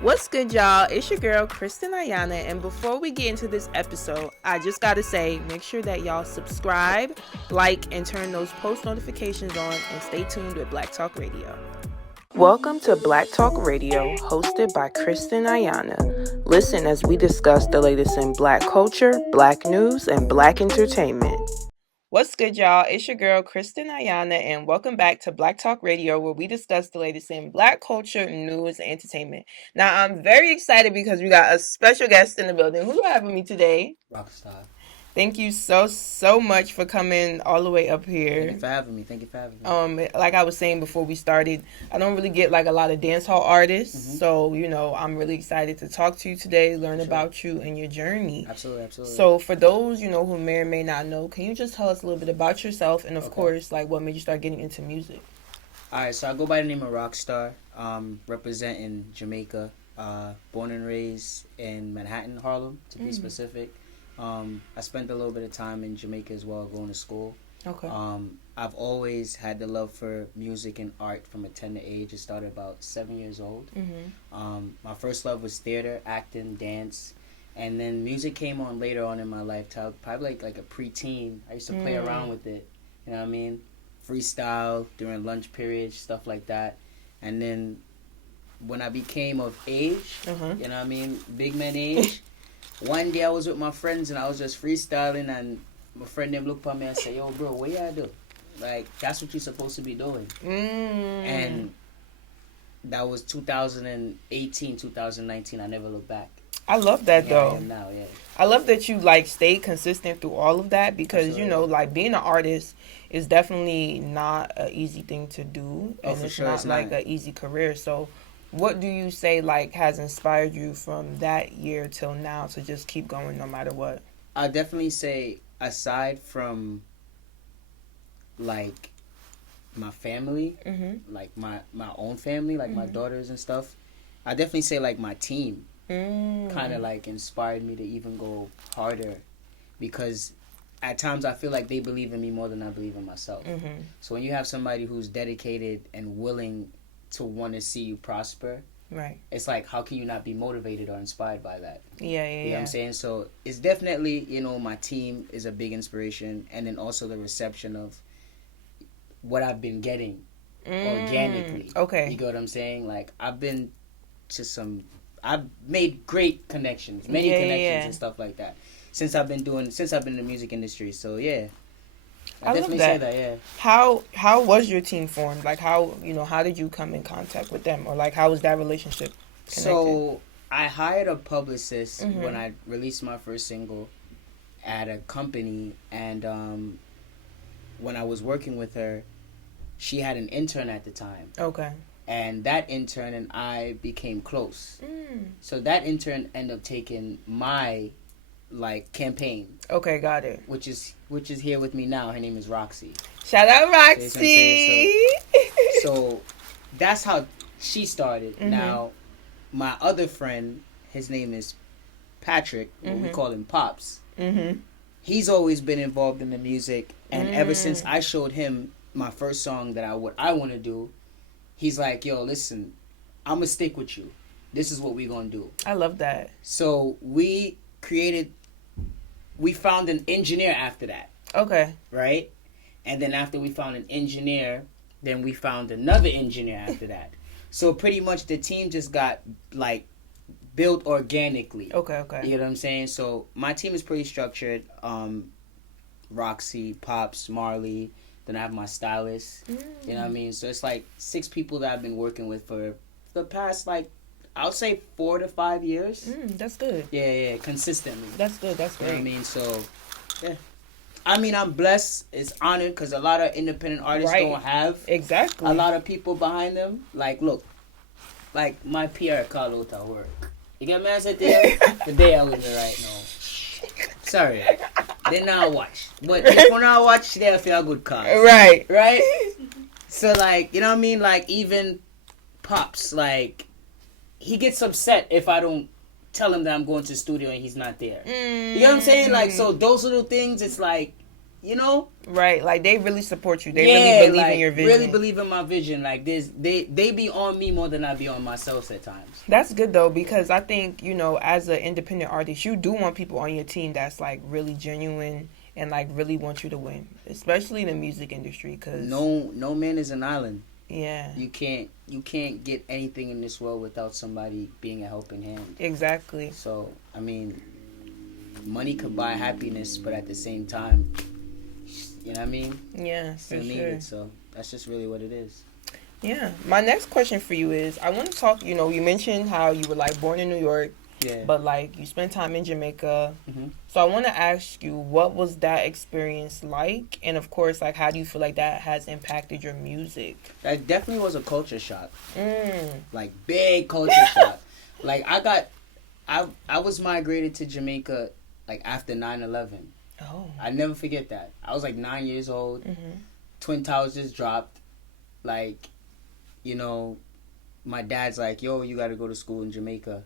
What's good, y'all? It's your girl, Kristen Ayana, and before we get into this episode, I just gotta say, make sure that y'all subscribe, like, and turn those post notifications on, and stay tuned with Black Talk Radio. Welcome to Black Talk Radio, hosted by Kristen Ayana. Listen as we discuss the latest in Black culture, Black news, and Black entertainment. What's good, y'all? It's your girl, Kristen Ayana, and welcome back to Black Talk Radio, where we discuss the latest in Black culture, news, and entertainment. Now, I'm very excited because we got a special guest in the building. Who do I have with me today? Roxstar. Thank you so much for coming all the way up here. Thank you for having me. Like I was saying before we started, I don't really get like a lot of dancehall artists, so I'm really excited to talk to you today, learn about you and your journey. Absolutely. So for those who may or may not know, can you just tell us a little bit about yourself and of course like what made you start getting into music? All right, so I go by the name of Roxstar, representing Jamaica, born and raised in Manhattan, Harlem, to be specific. I spent a little bit of time in Jamaica as well, going to school. Okay. I've always had the love for music and art from a tender age. It started about 7 years old. My first love was theater, acting, dance, and then music came on later on in my lifetime, probably like a preteen. I used to play around with it, you know what I mean? Freestyle during lunch periods, stuff like that. And then when I became of age, you know what I mean, big man age, one day I was with my friends and I was just freestyling, and my friend them looked at me and said, "Yo, bro, what you do? Like, that's what you're supposed to be doing." And that was 2018, 2019. I never looked back. I love that though. I am now, yeah. I love that you like stayed consistent through all of that because Absolutely. like being an artist is definitely not an easy thing to do, and for it's sure, not it's like not. an easy career. So what do you say like has inspired you from that year till now to just keep going no matter what? I definitely say, aside from like my family, like my own family, like my daughters and stuff, I definitely say like my team kind of like inspired me to even go harder, because at times I feel like they believe in me more than I believe in myself. So when you have somebody who's dedicated and willing to want to see you prosper, Right. it's like, how can you not be motivated or inspired by that? Yeah. You know what I'm saying? So it's definitely, my team is a big inspiration, and then also the reception of what I've been getting organically. Okay. You get what I'm saying? Like, I've made great connections, many connections and stuff like that since I've been in the music industry. So yeah. I definitely love say that. that, yeah. How was your team formed? Like how did you come in contact with them, or like how was that relationship connected? So I hired a publicist when I released my first single at a company, and when I was working with her, she had an intern at the time. Okay. And that intern and I became close. So that intern ended up taking my campaign. Okay, got it. Which is here with me now. Her name is Roxy. Shout out Roxy. So that's how she started. Now, my other friend, his name is Patrick, or we call him Pops. He's always been involved in the music, and ever since I showed him my first song that I want to do, he's like, "Yo, listen, I'm gonna stick with you. This is what we're gonna do." I love that. So we found an engineer after that. Okay. Right? And then after we found an engineer, then we found another engineer after that. So pretty much the team just got built organically. Okay. You know what I'm saying? So my team is pretty structured. Roxy, Pops, Marley, then I have my stylist. You know what I mean? So it's like 6 people that I've been working with for the past I'll say 4 to 5 years. That's good. Yeah, consistently. That's good. That's great. You know what I mean? So, yeah. I mean, I'm blessed. It's honored because a lot of independent artists don't have exactly a lot of people behind them. Like, look, my PR call out at work. You get me? I said the day I was right now. Sorry. They now watch. But if you now watch, they'll feel good cause. Right. So, you know what I mean? Even Pops, he gets upset if I don't tell him that I'm going to the studio and he's not there. You know what I'm saying? So those little things, it's you know? Right, like they really support you. They really believe in your vision. Really believe in my vision. Like this, they be on me more than I be on myself at times. That's good though, because I think, as an independent artist, you do want people on your team that's like really genuine and like really want you to win, especially in the music industry. Cause no man is an island. Yeah, you can't get anything in this world without somebody being a helping hand. Exactly. So I mean, money could buy happiness, but at the same time, you know what I mean? Yeah, still for need sure. it. So that's just really what it is. Yeah. My next question for you is, I want to talk, you mentioned how you were like born in New York, but like you spent time in Jamaica. Mm-hmm. So I want to ask you, what was that experience like? And of course, like, how do you feel like that has impacted your music? That definitely was a culture shock. Like big culture shock. Like I was migrated to Jamaica like after 9/11. Oh. I never forget that. I was like 9 years old. Mm-hmm. Twin Towers just dropped. Like, my dad's like, yo, you got to go to school in Jamaica.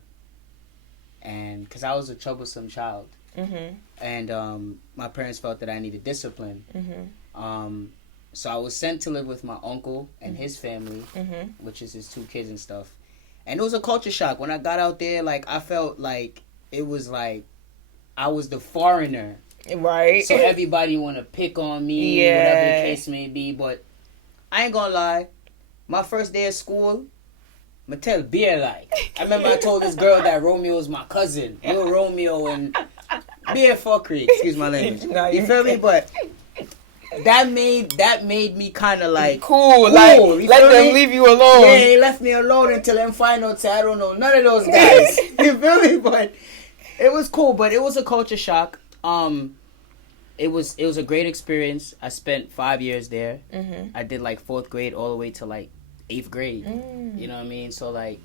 And because I was a troublesome child. Mm-hmm. And my parents felt that I needed discipline. Mm-hmm. So I was sent to live with my uncle and his family, Mm-hmm. which is his 2 kids and stuff. And it was a culture shock. When I got out there, like, I felt like it was like I was the foreigner. Right. So everybody want to pick on me, whatever the case may be. But I ain't gonna lie. My first day of school, Mattel beer like. I remember I told this girl that Romeo was my cousin. Little Romeo and beer fuckery. Excuse my language. You feel me? But that made me kind of like cool. Like, let them leave you alone. Yeah, they left me alone until them find out. Say I don't know none of those guys. You feel me? But it was cool. But it was a culture shock. It was a great experience. I spent 5 years there. Mm-hmm. I did like 4th grade all the way to like 8th grade. You know what I mean? So like,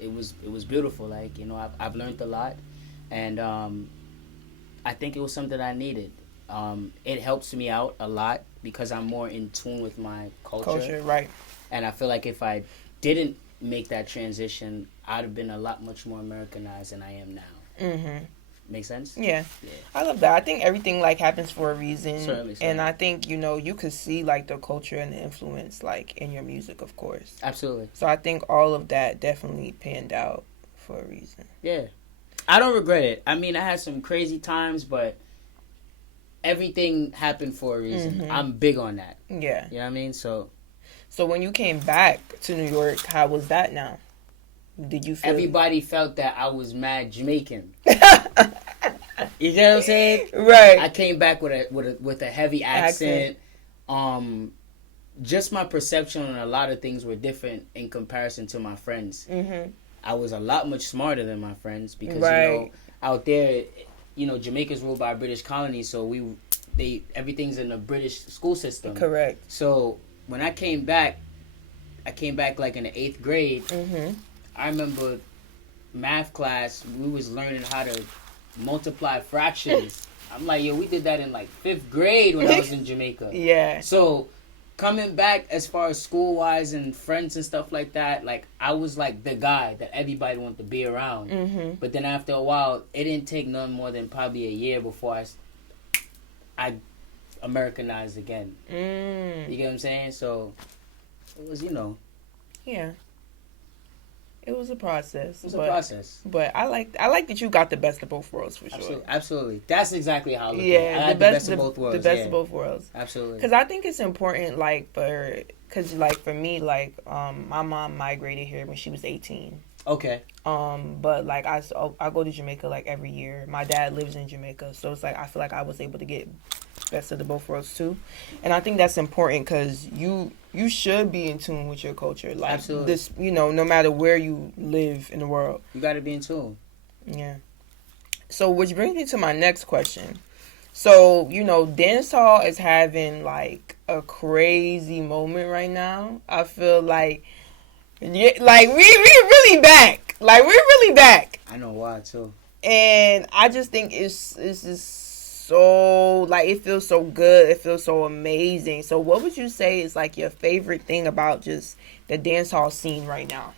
it was beautiful. Like, I've learned a lot, and I think it was something I needed. It helps me out a lot because I'm more in tune with my culture. Right. And I feel like if I didn't make that transition, I'd have been a lot much more Americanized than I am now. Mm-hmm. Make sense? Yeah. I love that. I think everything like happens for a reason. Certainly. And I think, you could see like the culture and the influence like in your music, of course. Absolutely. So I think all of that definitely panned out for a reason. Yeah. I don't regret it. I mean, I had some crazy times, but everything happened for a reason. Mm-hmm. I'm big on that. Yeah. You know what I mean? So when you came back to New York, how was that now? Did you feel... Everybody felt that I was mad Jamaican. You get what I'm saying? Right. I came back with a heavy accent. Just my perception on a lot of things were different in comparison to my friends. Mm-hmm. I was a lot much smarter than my friends because out there, Jamaica's ruled by a British colony, so everything's in the British school system. Correct. So when I came back like in the 8th grade. Mm-hmm. I remember math class, we was learning how to multiply fractions. I'm like, yo, we did that in like 5th grade when I was in Jamaica. Yeah. So coming back as far as school-wise and friends and stuff like that, like I was like the guy that everybody wanted to be around. Mm-hmm. But then after a while, it didn't take none more than probably a year before I Americanized again. You get what I'm saying? So it was, Yeah. It was a process. But I like that you got the best of both worlds for sure. Absolutely. That's exactly how I look at it. I had the best of both worlds. The best of both worlds. Absolutely. Because I think it's important, for me, my mom migrated here when she was 18. Okay. But like I go to Jamaica like every year. My dad lives in Jamaica, so it's like I feel like I was able to get best of the both worlds too, and I think that's important because you should be in tune with your culture. Like absolutely. This, no matter where you live in the world, you got to be in tune. Yeah. So which brings me to my next question. So dancehall is having like a crazy moment right now. I feel like. Yeah, like we're really back. Like we're really back. I know why too. And I just think it's just so like it feels so good. It feels so amazing. So what would you say is like your favorite thing about just the dancehall scene right now?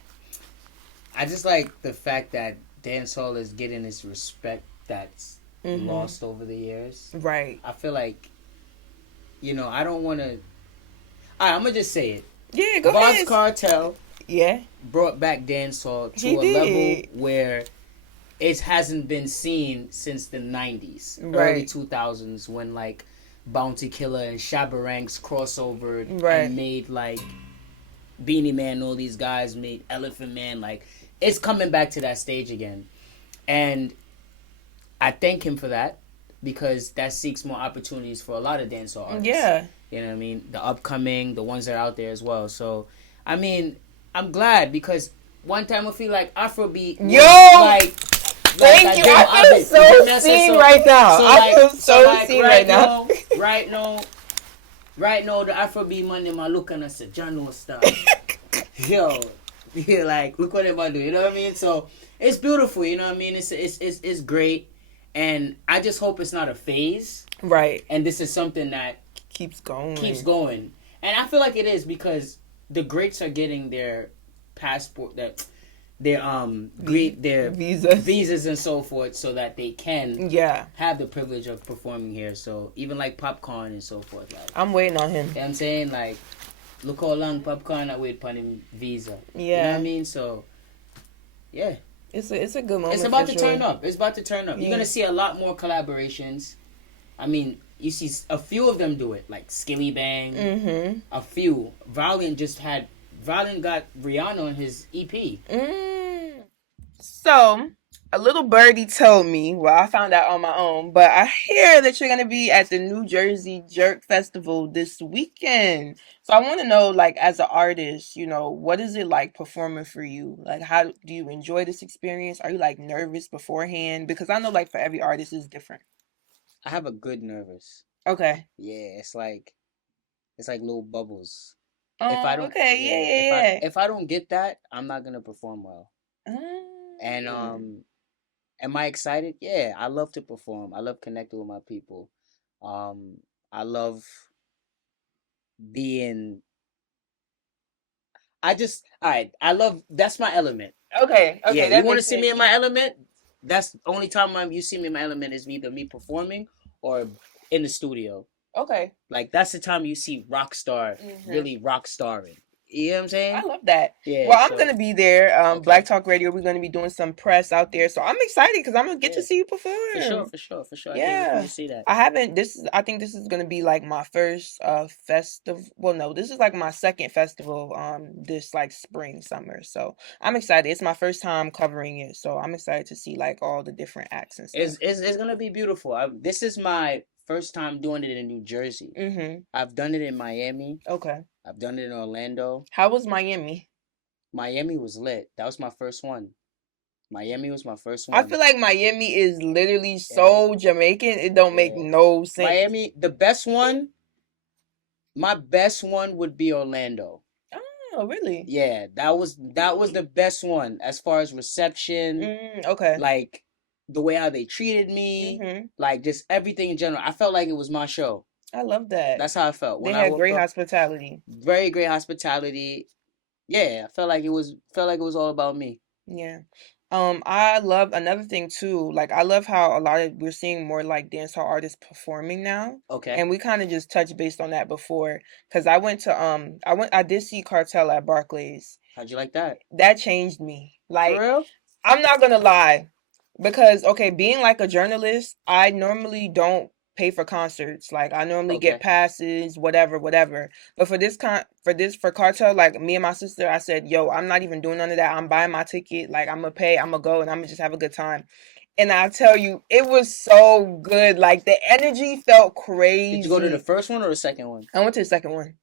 I just like the fact that dancehall is getting this respect that's lost over the years. Right. I feel like I don't want to. Alright, I'm gonna just say it. Yeah, go Vybz ahead. Kartel Yeah, brought back dancehall he to a did. level where it hasn't been seen since the 90s, Right. early 2000s, when like Bounty Killer and Shabba Ranks crossovered Right. and made like Beanie Man, all these guys made Elephant Man. Like, it's coming back to that stage again. And I thank him for that, because that seeks more opportunities for a lot of dancehall artists. Yeah. You know what I mean? The upcoming, the ones that are out there as well. So, I mean, I'm glad, because one time I feel like Afrobeat was like thank you. I feel so seen right now. I feel so seen right now. Right now, the Afrobeat man in my look and I said, John no star. Yo, like, look what I do. You know what I mean? So it's beautiful. You know what I mean? It's great, and I just hope it's not a phase. Right. And this is something that keeps going. And I feel like it is, because the greats are getting their passport, their visas and so forth, so that they can have the privilege of performing here. So even like Popcorn and so forth. Like, I'm waiting on him. You know what I'm saying? Like, look how long Popcorn I wait for him visa. Yeah. You know what I mean? So yeah. It's a good moment. It's about to turn up. You're gonna see a lot more collaborations. I mean, you see a few of them do it, like Skilly Bang. Mm-hmm. A few. Valiant got Rihanna on his EP. So, a little birdie told me, well, I found out on my own, but I hear that you're going to be at the New Jersey Jerk Festival this weekend. So, I want to know, like, as an artist, what is it like performing for you? Like, how do you enjoy this experience? Are you, like, nervous beforehand? Because I know, like, for every artist is different. I have a good nervous. Okay. Yeah, it's like little bubbles. Oh, okay. If I don't get that, I'm not gonna perform well. And am I excited? Yeah, I love to perform. I love connecting with my people. I love being. That's my element. Okay. Yeah, you want to see me in my element? That's the only time you see me in my element is either me performing or in the studio. Okay. Like, that's the time you see Roxstar really rock starring. You know what I'm saying? I love that. Yeah. Well, I'm gonna be there. Okay. Black Talk Radio. We're gonna be doing some press out there, so I'm excited because I'm gonna get to see you perform. For sure. Yeah. I can't wait to see that. I think this is gonna be like my first festival. Well, no, this is like my second festival. This like summer. So I'm excited. It's my first time covering it, so I'm excited to see like all the different acts and stuff. It's gonna be beautiful. This is my first time doing it in New Jersey. Mm-hmm. I've done it in Miami. Okay. I've done it in Orlando. How was Miami? Miami was lit. That was my first one. Miami was my first one. I feel like Miami is literally so Jamaican. It don't make no sense. Miami, the best one. My best one would be Orlando. Oh, really? Yeah, that was the best one as far as reception. Okay. Like the way how they treated me, like just everything in general. I felt like it was my show. I love that. That's how I felt. They had great hospitality. Very great hospitality. Yeah, I felt like it was all about me. Yeah. I love another thing too. Like, I love how we're seeing more like dancehall artists performing now. Okay. And we kind of just touched based on that before, because I did see Cartel at Barclays. How'd you like that? That changed me. Like, for real? I'm not gonna lie, because being like a journalist, I normally don't pay for concerts. Like, I normally get passes, whatever. But for Cartel, like, me and my sister, I said, yo, I'm not even doing none of that. I'm buying my ticket. Like, I'm gonna pay, I'm gonna go, and I'm gonna just have a good time. And I tell you, it was so good. Like, the energy felt crazy. Did you go to the first one or the second one? I went to the second one.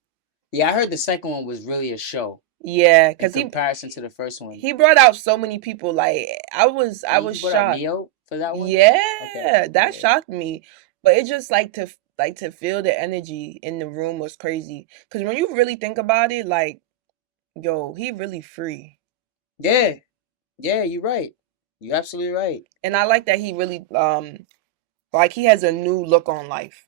Yeah, I heard the second one was really a show. Yeah, because in comparison to the first one, he brought out so many people. Like, I was shocked. Neo for that one. Yeah, that shocked me. But it just to feel the energy in the room was crazy. Because when you really think about it, like, yo, he really free. Yeah, you're right. You're absolutely right. And I like that he really like, he has a new look on life.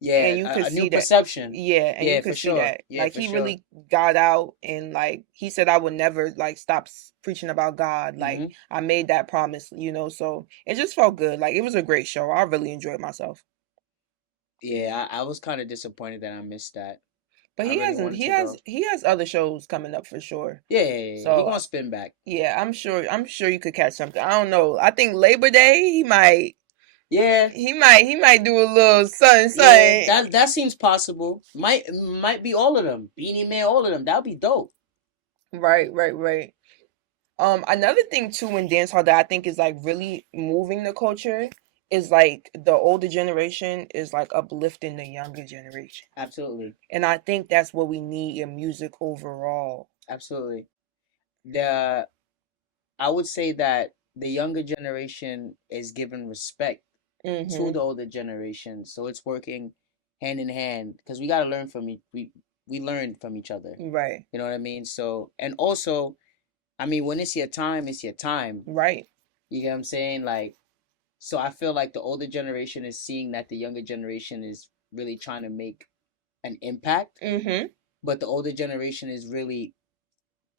Yeah, and you could see new that perception. Yeah, and you could see that. Yeah, like, he really got out, and like he said, I would never like stop preaching about God. Like, I made that promise, so it just felt good. Like, it was a great show. I really enjoyed myself. Yeah, I was kind of disappointed that I missed that. But I he really hasn't. wanted to go. He has other shows coming up for sure. Yeah, yeah, yeah, he So gonna spin back. yeah, I'm sure you could catch something. I don't know. I think Labor Day Yeah, he might do a little something yeah, something. that seems possible. Might be all of them. Beanie Man, all of them. That'd be dope. Right, right, right. Another thing too in dancehall that I think is like really moving the culture is like the older generation is like uplifting the younger generation. Absolutely, And I think that's what we need in music overall. absolutely. The I would say that the younger generation is giving respect to Mm-hmm. the older generation, so it's working hand in hand because we gotta learn from we learn from each other. Right. You know what I mean? So and also, I mean, when it's your time, it's your time. Right. You get what I'm saying? Like, so I feel like the older generation is seeing that the younger generation is really trying to make an impact, Mm-hmm. but the older generation is really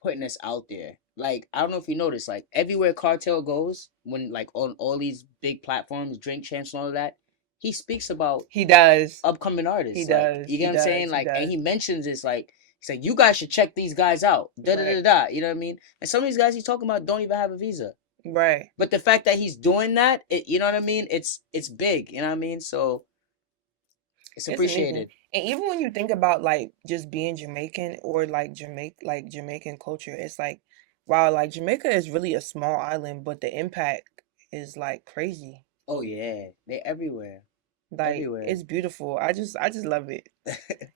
putting us out there. Like, I don't know if you noticed, like everywhere Cartel goes, when like on all these big platforms, Drink Champs and all of that, he speaks about He does. upcoming He artists. Like, does. you He get what I'm saying? does. He Like, and does. he mentions this like he's like, you guys should check these guys out. Da da da Right. da. You know what I mean? And some of these guys he's talking about don't even have a visa. Right. But the fact that he's doing that, you know what I mean? It's big. You know what I mean? So it's It's amazing. appreciated. And even when you think about like just being Jamaican or like Jamaican culture, it's like wow, like Jamaica is really a small island, but the impact is like crazy. Oh yeah, they're everywhere, Like everywhere. it's beautiful. I just love it.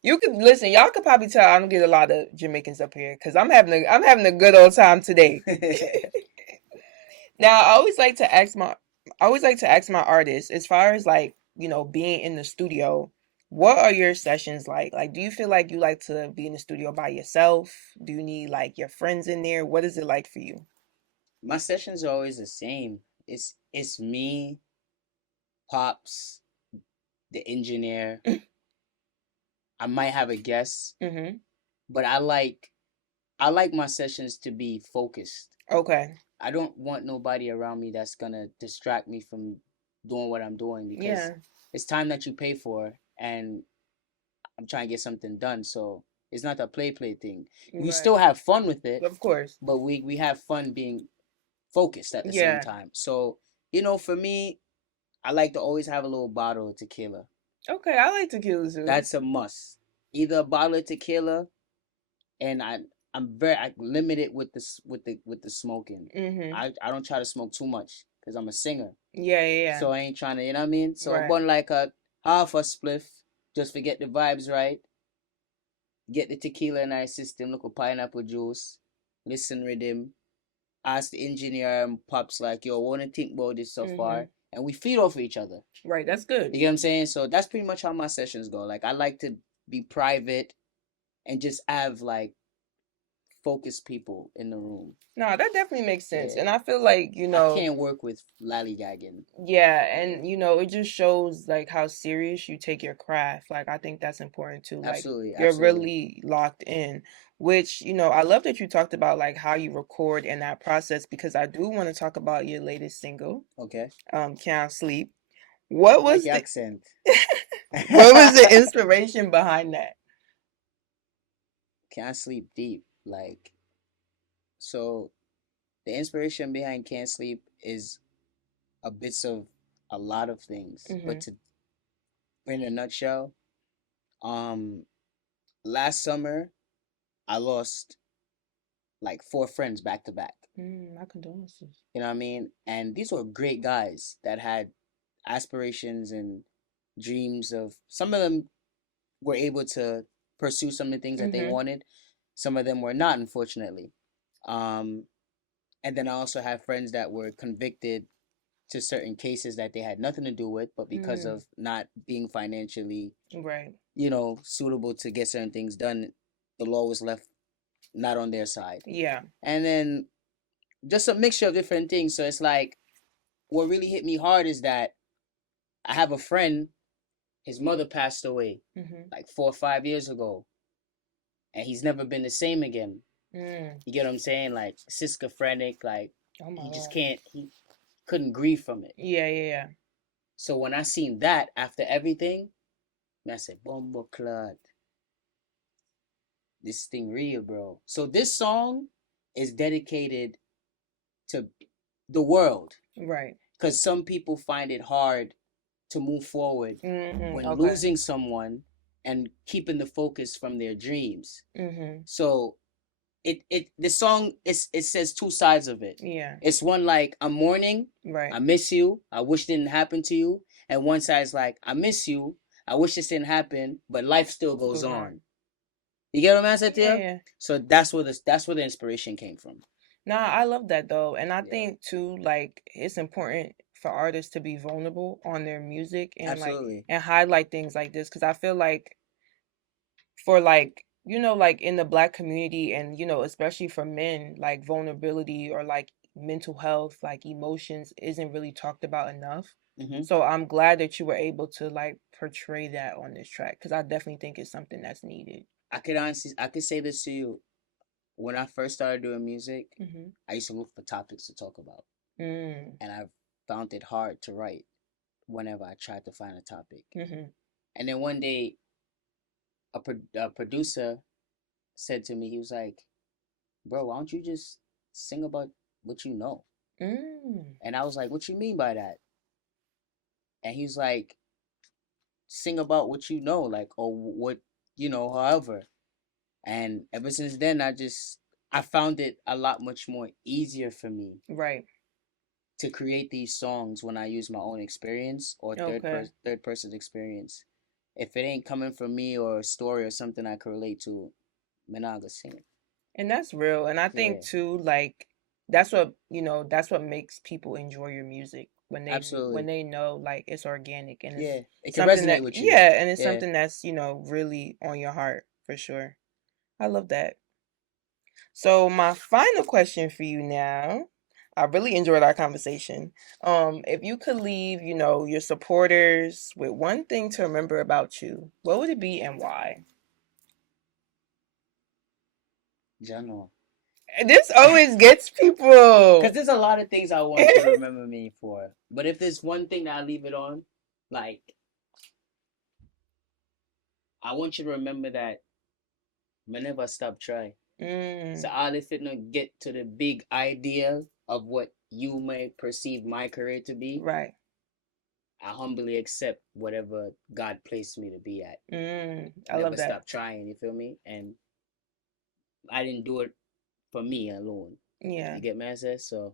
You could listen, y'all could probably tell I don't get a lot of Jamaicans up here because I'm having a good old time today. Now, I always like to ask my artists as far as like, you know, being in the studio, what are your sessions like? Like, do you feel like you like to be in the studio by yourself? Do you need like your friends in there? What is it like for you? My sessions are always the same. It's me, Pops, the engineer. I might have a guest, Mm-hmm. but I like my sessions to be focused. Okay. I don't want nobody around me that's gonna distract me from doing what I'm doing because Yeah. it's time that you pay for and I'm trying to get something done. So it's not a play thing. We Right. still have fun with it, Of course. but we have fun being focused at the same Yeah. time. So, for me, I like to always have a little bottle of tequila. Okay, I like tequila too. That's a must. Either a bottle of tequila, and I limit it with the smoking. Mm-hmm. I don't try to smoke too much because I'm a singer. Yeah, yeah, yeah. So I ain't trying to, you know what I mean? So I'm Right. going like a half a spliff, just to get the vibes right. Get the tequila in our system, look at pineapple juice, listen rhythm, ask the engineer and Pops like, yo, what do you think about this so Mm-hmm. far? And we feed off of each other. Right, that's You good. get what I'm saying? So that's pretty much how my sessions go. Like I like to be private and just have like focused people in the room. No, that definitely makes sense. And Yeah. I feel like, I can't work with lollygagging. yeah, and it just shows like how serious you take your craft. Like I think that's important too. Like Absolutely, you're absolutely. really locked in, which, I love that you talked about like how you record and that process because I do want to talk about your latest single, Okay. Cyaa Sleep. What I like was your the accent. what was the inspiration behind that? Can't sleep deep. Like, so the inspiration behind Can't Sleep is a bit of a lot of things. But Mhm. to in a nutshell, um last summer I lost like four friends back to back. My condolences. You know what I mean? And these were great guys that had aspirations and dreams of some of them were able to pursue some of the things that they Mhm. wanted. Some of them were not, unfortunately. Um, and then I also have friends that were convicted to certain cases that they had nothing to do with, but because Mm. of not being financially, Right. suitable to get certain things done, the law was left not on their side. Yeah. And then just a mixture of different things. So it's like what really hit me hard is that I have a friend, his mother passed away Mhm. like 4 or 5 years ago, and he's never been the same again. Mm. You get what I'm saying? Like schizophrenic, like Oh my God. he couldn't grieve from it. Yeah, yeah, yeah. So when I seen that after everything, Man, I said, Bombo Clot. This thing real, bro. So this song is dedicated to the world. Right. Because some people find it hard to move forward when Okay. losing someone and keeping the focus from their dreams. So the song it says two sides of it. Yeah. It's one like, I'm mourning, Right. I miss you, I wish it didn't happen to you, and one side's like, I miss you, I wish this didn't happen, but life still goes on. You get what I'm saying? Yeah. So that's where the inspiration came from. Nah, I love that though. And I think too, like, it's important for artists to be vulnerable on their music and Absolutely. like and highlight things like this, because I feel like for like, you know, like in the Black community and, you know, especially for men, like vulnerability or like mental health, like emotions isn't really talked about enough. So I'm glad that you were able to like portray that on this track, because I definitely think it's something that's needed. I could say this to you. When I first started doing music, I used to look for topics to talk about. And I found it hard to write whenever I tried to find a topic. And then one day, a producer said to me, he was like, bro, why don't you just sing about what you know? And I was like, what you mean by that? And he was like, sing about what you know, like, or what, however. And ever since then, I found it a lot much more easier for me. Right. To create these songs when I use my own experience or third person experience. If it ain't coming from me or a story or something I can relate to, I'm not gonna sing it. And that's real. And I think too, like, that's what makes people enjoy your music when they know like it's organic and it's it can resonate with you. Yeah, and it's something that's, really on your heart for sure. I love that. So my final question for you now, I really enjoyed our conversation. If you could leave, your supporters with one thing to remember about you, what would it be and why? Jano. This always gets people. Because there's a lot of things I want you to remember me for. But if there's one thing that I leave it on, like, I want you to remember that I never stop trying. So all if it not get to the big idea of what you may perceive my career to be. Right. I humbly accept whatever God placed me to be at. I love that. Never stop trying, you feel me? And I didn't do it for me alone. Yeah. You get my answer? So,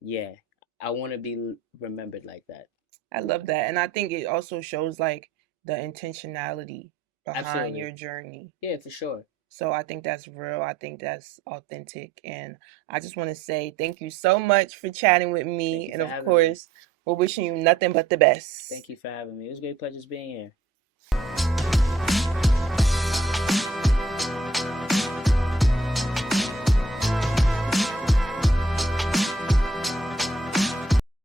yeah, I want to be remembered like that. I love that. And I think it also shows like the intentionality behind your journey. Yeah, for sure. So I think that's real. I think that's authentic. And I just want to say thank you so much for chatting with me. And of course, we're wishing you nothing but the best. Thank you for having me. It was a great pleasure being here.